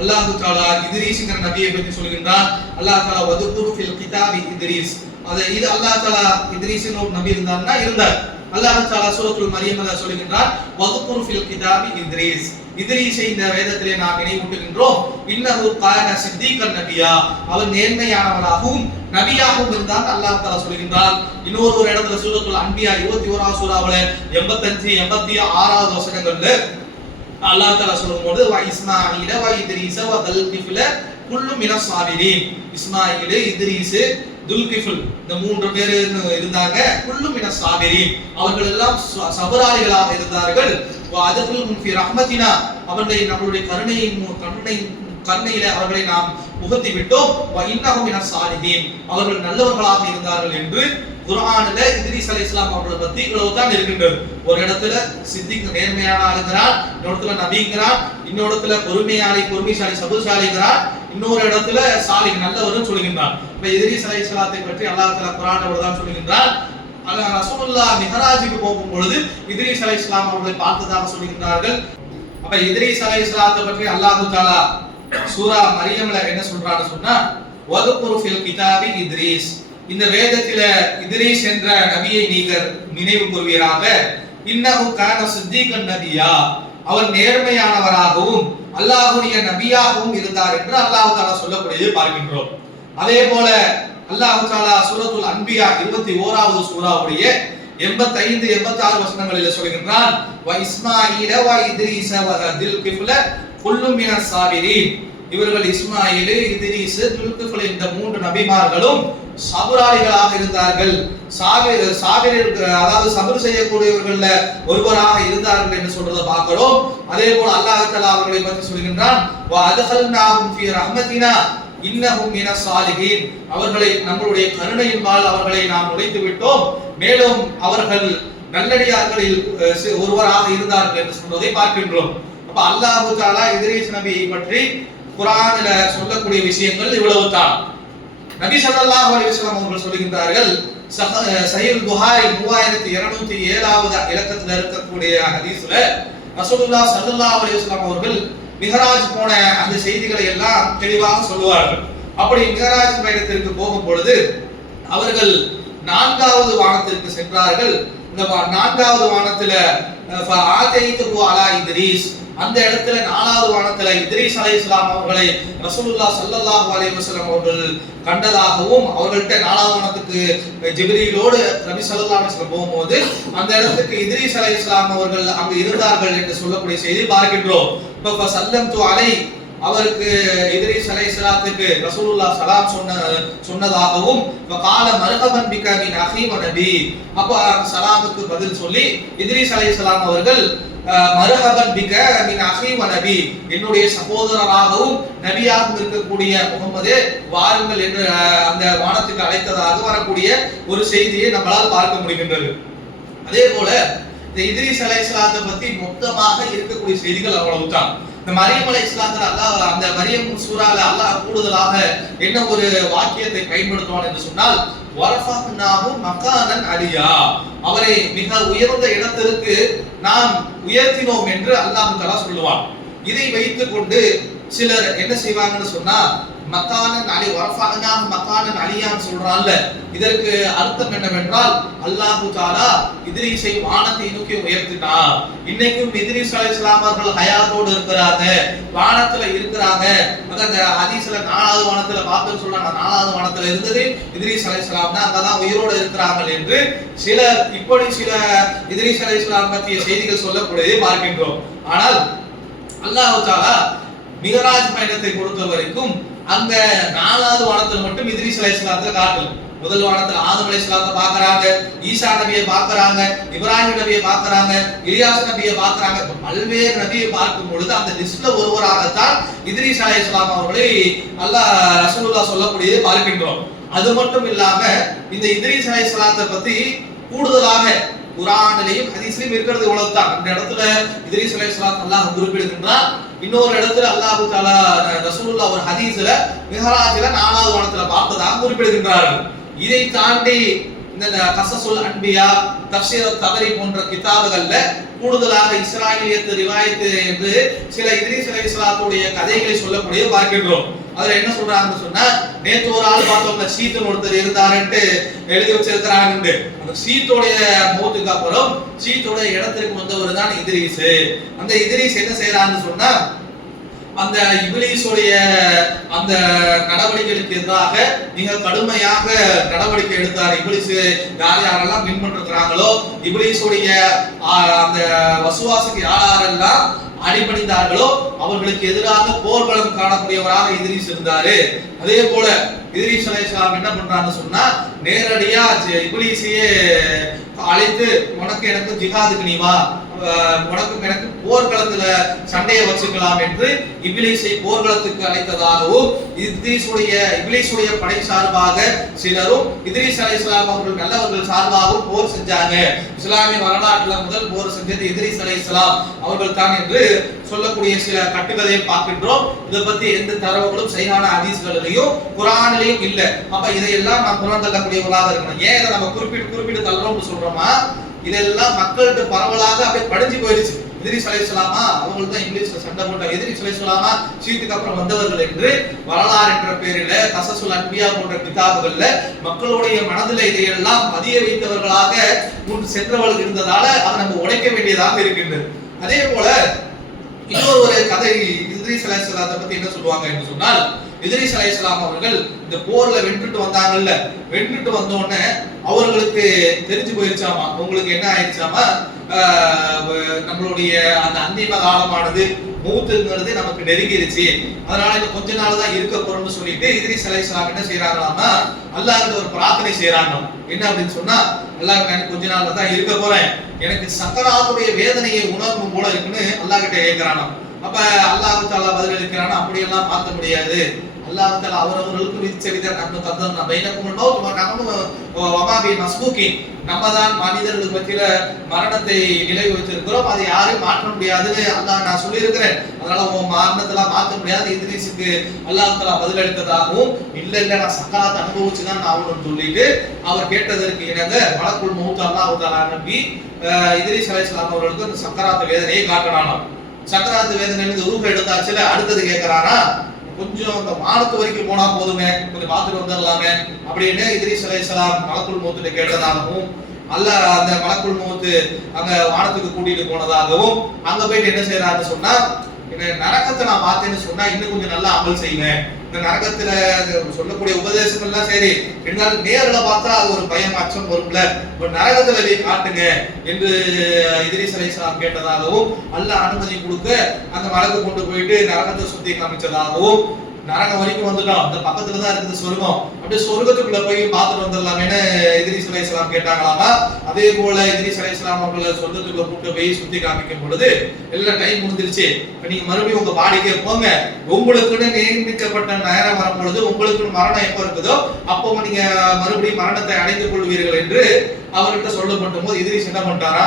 அல்லாஹ் தஆலா இத்ரீஸ்ங்கிற நபியை பற்றி சொல்கின்றான். அல்லாஹ் தஆலா வதுகுரு ஃபில் கிதாபி இத்ரீஸ், இது அல்லாஹ் தஆலா இத்ரீஸ்னு ஒரு நபி இருந்தார். அல்லாஹ் தஆலா சூரத்துல் மரியம்ல சொல்கின்றார் வதுகுரு ஃபில் கிதாபி இத்ரீஸ், இத்ரீஸை இந்த வேதத்திலே நாம் நினைவூட்டுகின்றோம். இன்னஹு கான சித்தீகன் நபியா, அவர் நேர்மையானவராகவும் நபியாகவும் இருந்தார் அல்லாஹ் தஆலா சொல்கின்றார். இன்னொரு இடத்துல சூரத்துல் அன்பியா 21வது சூராவுல 85 86வது வசனங்கள்ல அல்லாஹ் தஆலா சொல்லும்போது வ இஸ்மாஈல வ இத்ரீஸ வ தல்கிஃப்ல குல்லு மினஸ் சாபிரீன், இஸ்மாயில், இத்ரீஸ், துல்கிஃபுல் இந்த மூன்று பேர் இருந்தாங்க. குல்லு மினஸ் சாபிரீன், அவர்கள் எல்லாம் சபராளிகளாக இருந்தார்கள். வ அதகுல் ஃபி ரஹ்மத்தினா, அவர்களை நம்மளுடைய கருணையில அவர்களை நாம் புகுத்தி விட்டோம். வ இன்னஹும் மினஸ் சாலிஹீன், அவர்கள் நல்லவர்களாக இருந்தார்கள் என்று குர்ஆனில் இத்ரீஸ் அலைஹிஸ்ஸலாம் அவர்களை பத்தி இவ்வளவு தான் இருக்கின்றது. ஒரு இடத்துல சித்திக் நேர்மையான ஆளுங்கிறார், இன்னொரு இடத்துல நபிங்கிறார், இன்னொரு இடத்துல பொறுமைசாலி சபுசாலிங்கிறார், இன்னொரு இடத்துல சாலிஹ் நல்லவர்னு சொல்கின்றார். இப்ப இத்ரீஸ் அலைஹிஸ்ஸலாத்தை பற்றி அல்லாஹ் தஆலா குர்ஆனில் தான் சொல்கின்றார். ரசூலுல்லாஹ் மிஹராஜுக்கு போகும் பொழுது இத்ரீஸ் அலைஹிஸ்ஸலாம் அவர்களை பார்த்ததாக சொல்கின்றார்கள். அப்ப இத்ரீஸ் அலைஹிஸ்ஸலாத்தை பற்றி அல்லாஹ் தஆலா சூரா மரியம்ல என்ன சொல்றான்னு சொன்னா வதுகுரு ஃபில் கிதாபி இத்ரீஸ், இந்த வேதத்தில இத்ரீஸ் என்ற நபியை நீங்கள் நினைவு கூர்வீராக. இன்னஹு கான சித்தீகன் நபியா, அவர் நேர்மையானவராகவும் அல்லாஹ்வுடைய நபியாகவும் இருந்தார் என்று அல்லாஹ் தஆலா சொல்லக்கூடியதை பார்க்கின்றோம். அதே போல அல்லாஹ் தஆலா சூரத்துல் அன்பியா 21வது சூராவுடைய 85 86 வசனங்களில் சொல்கின்றான் வ இஸ்மாஈல வ இத்ரீஸ வ துல்கிஃப்ல குல்லு மினஸ் சாபிரீன், இவர்கள் இஸ்மாயில், இத்ரீஸ், துல்கிஃபுல் இந்த மூன்று நபிமார்களும் சபராளிகளாக இருந்தார்கள். அதாவது சபர் செய்யக்கூடியவர்கள ஒருவராக இருந்தார்கள் என்று சொல்றதை பார்க்கிறோம். அதே போல அல்லாஹ் தஆலா அவர்களை பற்றி சொல்கின்றான் வ அதகல்நாஹும் ஃபீ ரஹ்மத்தினா இன்னஹும் மினஸ் சாலிஹீன், அவர்களை நம்மளுடைய கருணையின்பால் அவர்களை நாம் நுழைத்து விட்டோம், மேலும் அவர்கள் நல்லடியார்களில் ஒருவராக இருந்தார்கள் என்று சொல்வதை பார்க்கின்றோம். அப்ப அல்லாஹ் தஆலா இத்ரீஸ் நபியை பற்றி குர்ஆனில சொல்லக்கூடிய விஷயங்கள் இவ்வளவு தான். நபி ஸல்லல்லாஹு அலைஹி வஸல்லம் அவர்கள் சொல்கின்றார்கள், சஹீஹ் புகாரி 3207வது இலக்கத்தில் இருக்கக்கூடிய ஹதீஸ்ல ரசூலுல்லாஹ் ஸல்லல்லாஹு அலைஹி வஸல்லம் அவர்கள் மிஹராஜ் போன அந்த செய்திகளை எல்லாம் தெளிவாக சொல்லுவார்கள். அப்படி மிஹராஜ் பயணத்திற்கு போகும் பொழுது அவர்கள் 4வது வானத்திற்கு சென்றார்கள். இந்த 4வது வானத்துல ஃபஆதைது அலா இத்ரீஸ், அந்த இடத்துல 4வது வானத்துல இத்ரீஸ் அலைஹிஸ்ஸலாம் அவர்களை ரசூலுல்லாஹ் ஸல்லல்லாஹு அலைஹி வஸல்லம் அவர்கள் கண்டதாகவும், அவர்கள்ட்ட 4வது வானத்துக்கு ஜிப்ரீலோடு நபி ஸல்லல்லாஹு அலைஹி வஸல்லம் போகும்போது அந்த இடத்துக்கு இத்ரீஸ் அலைஹிஸ்ஸலாம் அவர்கள் அங்கு இருந்தார்கள் என்று சொல்லக்கூடிய செய்தி பார்க்கின்றோம். இப்ப சல்லம்து அலை, அவருக்கு இத்ரீஸ் அலைஹிஸ்ஸலாத்துக்கு ரசூலுல்லாஹ் சலாம் சொன்னதாகவும் கால மர்ஹபன் பிக மின் அஹி வ நபி, அப்ப சலாமுக்கு பதில் சொல்லி இத்ரீஸ் அலைஹிஸ்ஸலாம் அவர்கள் மர்ஹபன் பிக மின் அஹி வ நபி, என்னுடைய சகோதரராகவும் நபியாகவும் இருக்கக்கூடிய முகமதே வாருங்கள் என்று அந்த வானத்துக்கு அழைத்ததாக வரக்கூடிய ஒரு செய்தியை நம்மளால் பார்க்க முடிகின்றது. அதே போல இந்த இத்ரீஸ் அலைஹிஸ்ஸலாத்தை பத்தி மொத்தமாக இருக்கக்கூடிய செய்திகள் அவ்வளவுதான். இந்த மரியம் அலைஹிஸ்ஸலாத்துல அல்லாஹ் அந்த மரியம் சூரால அல்லாஹ் கூடுதலாக என்ன ஒரு வாக்கியத்தை பயன்படுத்துவான் என்று சொன்னால் வரஃபனாஹு மகானன் அலியா, அவரை மிக உயர்ந்த இடத்திற்கு நாம் உயர்த்தினோம் என்று அல்லாஹ் தஆலா சொல்லுவான். இதை வைத்துக் கொண்டு சிலர் என்ன செய்வாங்கன்னு சொன்னா மகானன் அலி வரஃபனாஹு மகானன் அலியான்னு சொல்றான்ல, இதற்கு அர்த்தம் என்னவென்றால் அல்லாஹ் தஆலா இத்ரீஸை வானத்தை நோக்கி உயர்த்தினார். இன்னைக்கும் இத்ரீஸ் அலைஹிஸ்ஸலாம் அவர்கள் ஹயாத்தோடு இருக்கிறாங்க, வானத்துல இருக்கிறாங்க. அந்த ஹதீஸ்ல 4வது வானத்துல பார்த்தோம்னு சொல்றாங்க, 4வது வானத்துல இருந்தது இத்ரீஸ் அலைஹிஸ்ஸலாம் தான், அங்கதான் உயிரோடு இருக்கிறாங்க என்று சிலர் இப்படி சில இத்ரீஸ் அலைஹிஸ்ஸலாம் பற்றிய செய்திகள் சொல்லக்கூடியதை பார்க்கின்றோம். ஆனால் அல்லாஹ் தஆலா மிஹராஜ் பயணத்தை பொறுத்த வரைக்கும் அங்க 4வது வானத்துல மட்டும் இத்ரீஸ் அலைஹிஸ்ஸலாத்தை காட்டல. முதல் வானத்துல ஆதம் அலைஹிஸ்ஸலாத்தை பார்க்கறாங்க, ஈசா நபியை பார்க்கறாங்க, இப்ராஹிம் நபியை பார்க்கறாங்க, இலியாஸ் நபியை பார்க்கறாங்க. பல்வேறு நபியை பார்க்கும் பொழுது அந்த லிஸ்ட்ல ஒருவராகத்தான் இத்ரீஸ் அலைஹிஸ்ஸலாம் அவர்களை அல்லாஹ் ரசூலுல்லாஹ் சொல்லக்கூடியதை பார்க்கின்றோம். அது மட்டும் இல்லாம இந்த இத்ரீஸ் அலைஹிஸ்ஸலாத்தை பத்தி கூடுதலாக குர்ஆனிலேயும் ஹதீஸ்லயும் இருக்கிறது இவ்வளவுதான். இந்த இடத்துல இத்ரீஸ் அலைஹிஸ்ஸலாம் அல்லாஹ் குறிப்பிடுகின்றார். இன்னொரு இடத்துல அல்லாஹ் தஆலா ரசூலுல்லாஹ் ஒரு ஹதீஸ்ல மிஹராஜ்ல 4வது வானத்துல பார்த்ததாக குறிப்பிடுகின்றார்கள். இதை தாண்டி இந்த கஸஸுல் அன்பியா, தஃப்சீர் தபரி போன்ற கிதாபுகள்ல கூடுதலாக இஸ்ராயலியத்து ரிவாயத்து என்று சில இத்ரீஸ் அலைஹிஸ்ஸலாத்துடைய கதைகளை சொல்லக்கூடிய பார்க்கின்றோம். அதுல என்ன சொல்றாங்கன்னு சொன்னா, நேத்து ஒரு ஆள் பார்த்தோம்ல, சீத்துன்னு ஒருத்தர் இருந்தாருன்ட்டு எழுதி வச்சிருக்கிறாங்க. அந்த சீத்தோடைய மௌத்துக்கு அப்புறம் சீத்தோட இடத்திற்கு வந்தவர் தான் இத்ரீஸ். அந்த இத்ரீஸ் என்ன செய்யறான்னு சொன்னா, அந்த இப்லீஸுடைய அந்த நடவடிக்கைகளுக்கு எதிராக மிக கடுமையாக நடவடிக்கை எடுத்தார். இப்லீஸ் யார் யாரெல்லாம் பின்பற்றுகிறாங்களோ, இப்லீஸுடைய அந்த வசுவாசுக்கு யாரெல்லாம் அடிபணிந்தார்களோ அவர்களுக்கு எதிராக போர்க்களம் காணக்கூடியவராக இத்ரீஸ் இருந்தாரு. அதே போல இத்ரீஸ் அலைஹிஸ்ஸலாம் என்ன பண்றான்னு சொன்னா, நேரடியா இப்லீஸையே அழைத்து, உனக்கு எனக்கு ஜிஹாதுக்கு நீ வா, உனக்கும் எனக்கு போர்க்களத்துல சண்டையை வச்சுக்கலாம் என்று இப்லீஸை போர்க்களத்துக்கு அழைத்ததாகவும், இப்லீஸுடைய படை சார்பாக சிலரும் இத்ரீஸ் அலைஹிஸ்ஸலாம் அவர்கள் நல்லவர்கள் சார்பாகவும் போர் செஞ்சாங்க. இஸ்லாமிய வரலாற்றுல முதல் போர் செஞ்சது இத்ரீஸ் அலைஹிஸ்ஸலாம் அவர்கள் தான் என்று சொல்லக்கூடிய சில கட்டுக்கதையை பார்க்கின்றோம். இதை பத்தி எந்த தரவுகளும் சரியான ஹதீஸ்களிலையும் குர்ஆனிலையும் இல்ல. அப்ப இதையெல்லாம் நாம் புறம் தள்ளக்கூடியவர்களாக இருக்கணும். ஏன் இதை நம்ம குறிப்பிட்டு தள்ளுறோம்னு சொல்றோமா, இதெல்லாம் மக்கள்கிட்ட பரவலாக அப்படியே படிஞ்சு போயிடுச்சு. இத்ரீஸ் அலைஹிஸ்ஸலாமா அவர்கள் தான் இங்கிலீஷ்ல சண்டை போட்டாங்க, இத்ரீஸ் அலைஹிஸ்ஸலாமா சீத்துக்கு அப்புறம் வந்தவர்கள் என்று வரலாறு என்ற பேரில கஸஸுல் அன்பியா போன்ற கிதாபுகள்ல மக்களுடைய மனதில் இதையெல்லாம் பதிய வைத்தவர்களாக முன் சென்றவர்கள் இருந்ததால அதை நம்ம உடைக்க வேண்டியதாக இருக்கின்றது. அதே போல இன்னொரு ஒரு கதை இத்ரீஸ் அலைஹிஸ்ஸலாத்தை பத்தி என்ன சொல்லுவாங்க என்று சொன்னால், இத்ரீஸ் அலைஹிஸ்ஸலாம் அவர்கள் இந்த போர்ல வென்றுட்டு வந்தாங்கல்ல, வென்றுட்டு வந்த உடனே அவர்களுக்கு தெரிஞ்சு போயிருச்சாமா, உங்களுக்கு என்ன ஆயிடுச்சாமா, நம்மளுடைய அந்த அந்திம காலமானது மௌத்துங்கிறது நமக்கு நெருங்கிருச்சு, அதனால இந்த கொஞ்ச நாள் தான் இருக்க போறோம்னு சொல்லிட்டு இத்ரீஸ் அலைஹிஸ்ஸலாம் என்ன செய்யறாங்களாமா, அல்லாஹ்கிட்ட ஒரு பிரார்த்தனை செய்யறாங்க. என்ன அப்படின்னு சொன்னா, அல்லாஹ் நான் கொஞ்ச நாள்ல தான் இருக்க போறேன், எனக்கு சக்கராத்துடைய வேதனையை உணர்வும் போல இருக்குன்னு அல்லாஹ் கிட்ட கேட்கிறானா. அப்ப அல்லாஹ் தஆலா பதில் அளிக்கிறானா, அப்படியெல்லாம் மாற்ற முடியாது, அல்லாஹ் தஆலா அவரவர்களுக்கு விதிச்செய்த நம்ம தந்தன பைனக்கும் மௌத் வமாபி மஸ்பூகின், நம்ம தான் மனிதர்களுக்கு மத்தியில மரணத்தை நிலைவு வச்சிருக்கிறோம், அதை யாரும் மாற்ற முடியாதுன்னு அல்லாஹ் நான் சொல்லி இருக்கிறேன், அதனால உன் மரணத்தெல்லாம் மாற்ற முடியாது. இத்ரீஸுக்கு அல்லாஹ் தஆலா பதில் அளித்ததாகவும், இல்ல நான் சக்கராத் அனுபவிச்சுதான் நான் அவனும் சொல்லிட்டு அவர் கேட்டதற்கு இணங்க மலக்குல் மௌத் அல்லாஹ் தஆலா அனுப்பி இத்ரீஸ் அலைஹிஸ்ஸலாம் அவர்களுக்கு அந்த சக்கராத் வேதனையை காட்டினானாம். சக்கராத் வேதனையிலிருந்து ரூஹ் எடுத்தாச்சுல, அடுத்தது கேட்கிறானா, கொஞ்சம் அந்த வானத்து வரைக்கும் போனா போதுமே, கொஞ்சம் பார்த்துட்டு வந்துடலாமே அப்படின்னு இத்ரீஸ் அலைஹிஸ்ஸலாம் மலக்குல் மௌத்திட்ட கேட்டதாகவும், அல்லாஹ் அந்த மலக்குல் மௌத் அங்க வானத்துக்கு கூட்டிட்டு போனதாகவும், அங்க போயிட்டு என்ன செய்யறாருன்னு சொன்னா, நரகத்தை நான் பார்த்தேன்னு சொன்னா இன்னும் கொஞ்சம் நல்லா அமல் செய்வேன், இந்த நரகத்துல சொல்லக்கூடிய உபதேசங்கள்லாம் சரி, இருந்தாலும் நேரில் பார்த்தா அது ஒரு பயம் அச்சம் வரும்ல, ஒரு நரகத்துல போய் காட்டுங்க என்று இத்ரீஸ் அலைஹிஸ்ஸலாம் கேட்டதாகவும், அல்லாஹ் அனுமதி கொடுக்க அந்த மலக்கு கொண்டு போயிட்டு நரகத்தை சுத்தி காமிச்சதாகவும், நரகம் வரைக்கும் வந்துட்டோம், அந்த பக்கத்துல தான் இருக்குது சொர்க்கம், அப்படியே சொர்க்கத்துக்குள்ள போய் பார்த்துட்டு வந்துடலாமேன்னு இத்ரீஸ் அலைஹிஸ்ஸலாம் கேட்டாங்களாமா. அதே போல இத்ரீஸ் அலைஹிஸ்ஸலாம் அவங்களை சொர்க்கத்துக்குள்ள கூட்டு போய் சுத்தி காமிக்கும் பொழுது எல்லாம் டைம் முடிஞ்சிருச்சு, நீங்க மறுபடியும் உங்க பாடிக்கே போங்க, உங்களுக்குன்னு நியமிக்கப்பட்ட நேரம் வரும்பொழுது உங்களுக்கு மரணம் எப்ப இருக்குதோ அப்போ நீங்க மறுபடியும் மரணத்தை அடைந்து கொள்வீர்கள் என்று அவர்கிட்ட சொல்லப்பட்ட போது இத்ரீஸ் என்ன பண்ணிட்டாரா,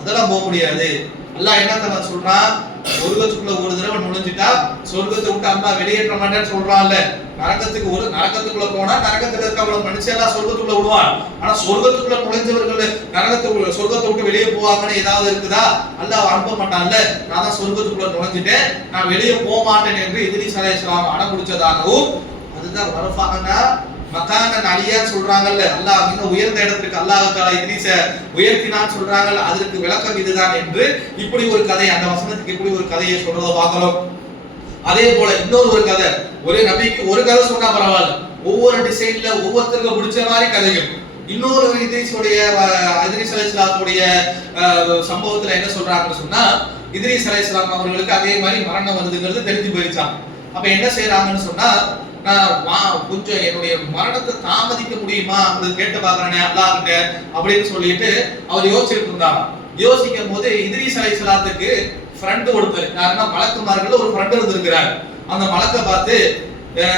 அதெல்லாம் போக முடியாது, அல்லாஹ் என்ன சொல்றான், சொர்க்கத்துக்குள்ள ஒரு தடவை நுழைஞ்சிட்டா சொர்க்கத்தை விட்டு அம்மா வெளியேற்ற மாட்டேன்னு சொல்றான்ல, நரகத்துக்குள்ள போனா நரகத்துல இருக்கவங்க மனுஷன் சொர்க்கத்துக்குள்ள விடுவான், ஆனா சொர்க்கத்துக்குள்ள நுழைஞ்சவர்கள் சொர்க்கத்தை விட்டு வெளியே போவாங்கன்னு ஏதாவது இருக்குதா, அல்லாஹ் அனுப்ப மாட்டான்ல, நான் தான் சொர்க்கத்துக்குள்ள நுழைஞ்சிட்டேன், நான் வெளியே போக மாட்டேன் என்று இத்ரீஸ் அலைஹிஸ்ஸலாம் அடம் பிடிச்சதாகவும், அதுதான் வரஃபஅனா மகானன் அலியான்னு சொல்றாங்கல்ல, அல்லாஹ் மிக உயர்ந்த இடத்துக்கு அல்லாஹ் தஆலா இத்ரீஸை உயர்த்தினான்னு சொல்றாங்கல்ல, அதற்கு விளக்கம் இதுதான் என்று இப்படி ஒரு கதை, அந்த வசனத்துக்கு இப்படி ஒரு கதையை சொல்றத பார்க்கிறோம். அதே போல இன்னொரு ஒரு கதை, ஒரே நபிக்கு ஒரு கதை சொன்னா பரவாயில்ல, ஒவ்வொரு டிசைன்ல ஒவ்வொருத்தருக்கு பிடிச்ச மாதிரி கதைகள். இன்னொரு இத்ரீஸ் அலைஹிஸ்ஸலாத்துடைய சம்பவத்துல என்ன சொல்றாங்கன்னு சொன்னா, இத்ரீஸ் அலைஹிஸ்ஸலாம் அவர்களுக்கு அதே மாதிரி மரணம் வருதுங்கிறது தெரிஞ்சு போயிருச்சான். அப்ப என்ன செய்யறாங்கன்னு சொன்னா, கொஞ்சம் என்னுடைய மரணத்தை தாமதிக்க முடியுமா அப்படி கேட்டு பாக்குறானே அல்லாஹ் கிட்ட அப்படின்னு சொல்லிட்டு அவர் யோசிச்சுட்டு இருந்தாங்க. யோசிக்கும் போது இத்ரீஸ் அலைஹிஸ்ஸலாத்துக்கு ஃப்ரெண்ட் ஒருத்தர், யாருன்னா மலக்குமார்கள் ஒரு ஃப்ரெண்ட் இருந்திருக்கிறார். அந்த மலக்கை பார்த்து,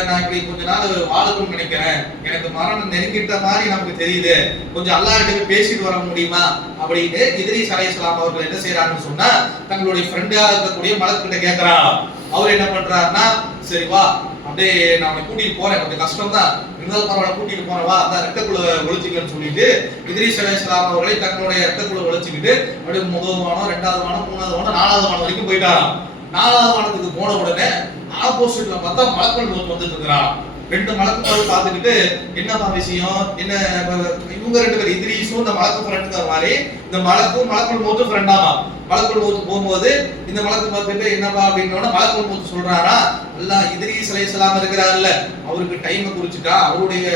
நான் இப்படி கொஞ்ச நாள் வாழணும்னு நினைக்கிறேன், எனக்கு மரணம் நெருங்கிட்ட மாதிரி நமக்கு தெரியுது, கொஞ்சம் அல்லாஹ் கிட்ட பேசிட்டு வர முடியுமா அப்படின்னு இத்ரீஸ் அலைஹிஸ்ஸலாம் அவர்கள் என்ன செய்யறாங்கன்னு சொன்னா, தங்களுடைய ஃப்ரெண்டா இருக்கக்கூடிய மலக்கிட்ட கேட்கிறாங்க. அவர் என்ன பண்றாருன்னா, சரி வா அப்படியே நான் கூட்டிட்டு போறேன், கொஞ்சம் கஷ்டம் தான் இருந்தாலும் பரவாயில்ல கூட்டிட்டு போறவா அந்த ரத்தக்குள்ள ஒழிச்சுக்கன்னு சொல்லிட்டு இத்ரீஸ் அலைஹிஸ்ஸலாம் அவர்களை தன்னுடைய ரத்தக்குள்ள ஒழிச்சுக்கிட்டு அப்படியே முதல் வானம், ரெண்டாவது வானம், மூணாவது வானம், நாலாவது வானம் வரைக்கும் போயிட்டாராம். நாலாவது வானத்துக்கு போன உடனே ஆப்போசிட்ல பார்த்தா மலக்குள் மௌத் வந்துட்டு இருக்கிறான். ரெண்டு மலக்குமார்கள் பார்த்துக்கிட்டு என்னப்பா விஷயம், என்ன இவங்க ரெண்டு பேர் இத்ரீஸும் இந்த மலக்கு ஃப்ரெண்டுங்கிற மாதிரி இந்த மலக்குள் மௌத்தும் ஃப்ரெண்டாமா. மலக்குள் மௌத் போகும்போது இந்த மலக்கு பார்த்துட்டு என்னப்பா அப்படின்னா மலக்குள் மௌத் சொல்றாரா, அல்லாஹ் இத்ரீஸ் அலைஹிஸ்ஸலாம் இருக்கிறாருல்ல அவருக்கு டைமை குறிச்சுட்டா அவருடைய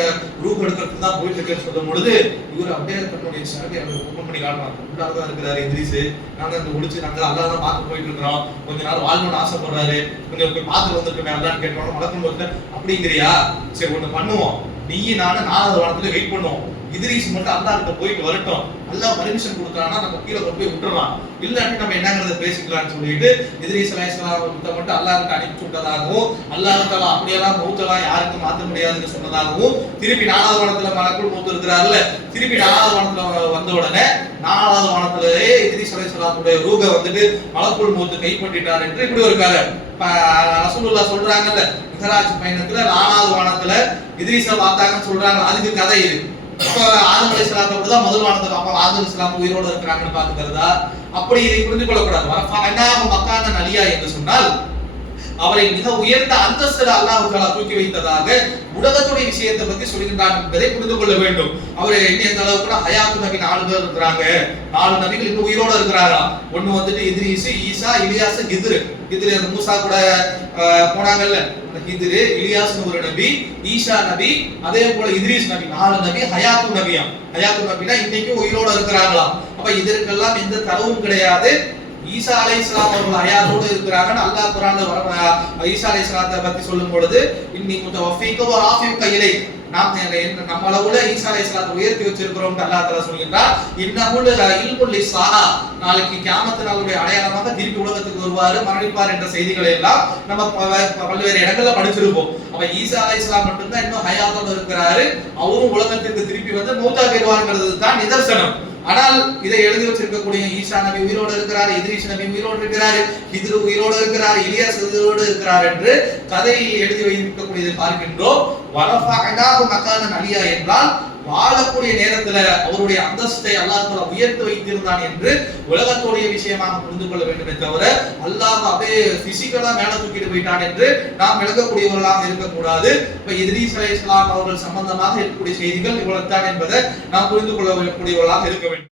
ரூப் எடுக்கிறதுக்கு தான் போயிட்டு இருக்கேன்னு சொல்லும் பொழுது இவர் அப்படியே தன்னுடைய சாவி அவர் ஓப்பன் பண்ணி காட்டுறாங்க. உள்ளாதான் இருக்கிறாரு இத்ரீஸ், நாங்க அந்த ஒழிச்சு நாங்க அல்லாஹ் தான் பார்த்து போயிட்டு இருக்கிறோம், கொஞ்ச நாள் வாழ்ணும்னு ஆசைப்படுறாரு, கொஞ்சம் போய் பார்த்து வந்துருக்கோமே அல்லான்னு கேட்டோம். மலக்குள் மௌத் அப்படிங்கிறியா, சரி ஒண்ணு பண்ணுவோம், நீ நானும் நாலாவது வானத்துல வெயிட் பண்ணுவோம், இத்ரீஸ் மட்டும் அல்லாஹ் கிட்ட போயிட்டு வரட்டும், அல்லாஹ் பர்மிஷன் கொடுத்தானா நம்ம கீழே கொண்டு போய் விட்டுறலாம், இல்லாட்டி நம்ம என்னங்கறத பேசிக்கலாம்னு சொல்லிட்டு இத்ரீஸ் அலைஹிஸ்ஸலாம் மட்டும் அல்லாஹ் கிட்ட அனுப்பி விட்டதாகவும் அல்லாஹ் தஆலா அப்படியெல்லாம் மௌத்தெல்லாம் யாருக்கும் மாற்ற முடியாதுன்னு சொன்னதாகவும் திருப்பி நாலாவது வானத்துல மலக்குள் மௌத் இருக்கிறாருல்ல திருப்பி நாலாவது வானத்துல வந்த உடனே நாலாவது வானத்திலேயே இத்ரீஸ் அலைஹிஸ்ஸலாமுடைய ரூஹ வந்துட்டு மலக்குள் மௌத் கைப்பற்றிட்டார் என்று இப்படி ஒரு கதை. ரசூலுல்லாஹ் சொல்றாங்கல்ல மிஹ்ராஜ் பயணத்துல நாலாவது வானத்துல இத்ரீஸை பார்த்தாங்கன்னு சொல்றாங்க, அதுக்கு கதை இது. இப்ப ஆதம் அலைஹிஸ்ஸலாத்தோட தான் முதல் வானத்தை பார்ப்போம், ஆதம் அலைஹிஸ்ஸலாம் உயிரோடு இருக்கிறாங்கன்னு பாத்துக்கிறதா, அப்படி இதை புரிந்து கொள்ளக்கூடாது. வரஃபஅனாஹு மகானன் அலியா என்று சொன்னால் அவரை மிக உயர்ந்த அந்தஸ்தில் அல்லாஹ் தஆலா தூக்கி வைத்ததாக உலகத்துடைய விஷயத்தை பத்தி சொல்கின்றான் என்பதை புரிந்து கொள்ள வேண்டும். அவர் எந்த அளவுக்கு ஹயாத்து நபி 4 பேர் இருக்கிறாங்க, 4 நபிகள் இன்னும் உயிரோட இருக்கிறாரா. ஒண்ணு வந்துட்டு இத்ரீஸ், ஈசா, இலியாஸ், ஹித்ரு. அந்த மூசா கூட போனாங்கல்ல, அந்த ஹித்ரு, இலியாஸ்னு ஒரு நபி, ஈசா நபி, அதே போல இத்ரீஸ் நபி, 4 நபி ஹயாத்து நபியா. ஹயாத்து நபினா இன்னைக்கும் உயிரோட இருக்கிறாங்களா. அப்ப இதற்கெல்லாம் எந்த தரவும் கிடையாது. ஈசா அலைஹிஸ்ஸலாம் அவர்கள் ஹயாத்தோடு இருக்கிறாங்கன்னு அல்லாஹ் குர்ஆன்ல ஈசா அலைஹிஸ்ஸலாத்தை பத்தி சொல்லும் பொழுது இன்னி முத்தவஃபீக வ ராஃபியுக இலைக், நாம் நம்ம அளவுல ஈசா அலைஹிஸ்ஸலாத்தை உயர்த்தி வச்சிருக்கிறோம் அல்லாஹ் தஆலா சொல்கிறார். இன்னஹுல் இல்முல் லிஸ்ஸா, நாளைக்கு கியாமத் நாளுடைய அடையாளமாக திருப்பி உலகத்துக்கு வருவாரு, மரணிப்பார் என்ற செய்திகளை எல்லாம் நம்ம பல்வேறு இடங்கள்ல படிச்சிருப்போம். அப்ப ஈசா அலைஹிஸ்ஸலாம் மட்டும்தான் இன்னும் ஹயாத்தோடு இருக்கிறாரு, அவரும் உலகத்துக்கு திருப்பி வந்து மௌத்தா போயிடுவாருங்கிறது தான் நிதர்சனம். ஆனால் இதை எழுதி வச்சிருக்கக்கூடிய ஈசா நபி உயிரோடு இருக்கிறார், இத்ரீஸ் நபி உயிரோடு இருக்கிறார், ஹித்ரு உயிரோடு இருக்கிறார், இலியாஸ் உயிரோடு இருக்கிறார் என்று கதையில் எழுதி வைத்திருக்கக்கூடியதை பார்க்கின்றோம். வரஃபஅனாஹு மகானன் அலியா என்றால் வாழக்கூடிய நேரத்துல அவருடைய அந்தஸ்தை அல்லாஹ் தஆலா உயர்த்தி வைத்திருந்தான் என்று உலகத்துடைய விஷயமாக புரிந்து கொள்ள வேண்டுமே தவிர அல்லாஹ் அப்படியே பிசிக்கலா மேல தூக்கிட்டு போயிட்டான் என்று நாம் விளங்கக்கூடியவர்களாக இருக்கக்கூடாது. இப்ப இத்ரீஸ் அலைஹிஸ்ஸலாம் அவர்கள் சம்பந்தமாக இருக்கக்கூடிய செய்திகள் இவ்வளவுதான் என்பதை நாம் புரிந்து கொள்ளக்கூடியவர்களாக இருக்க வேண்டும்.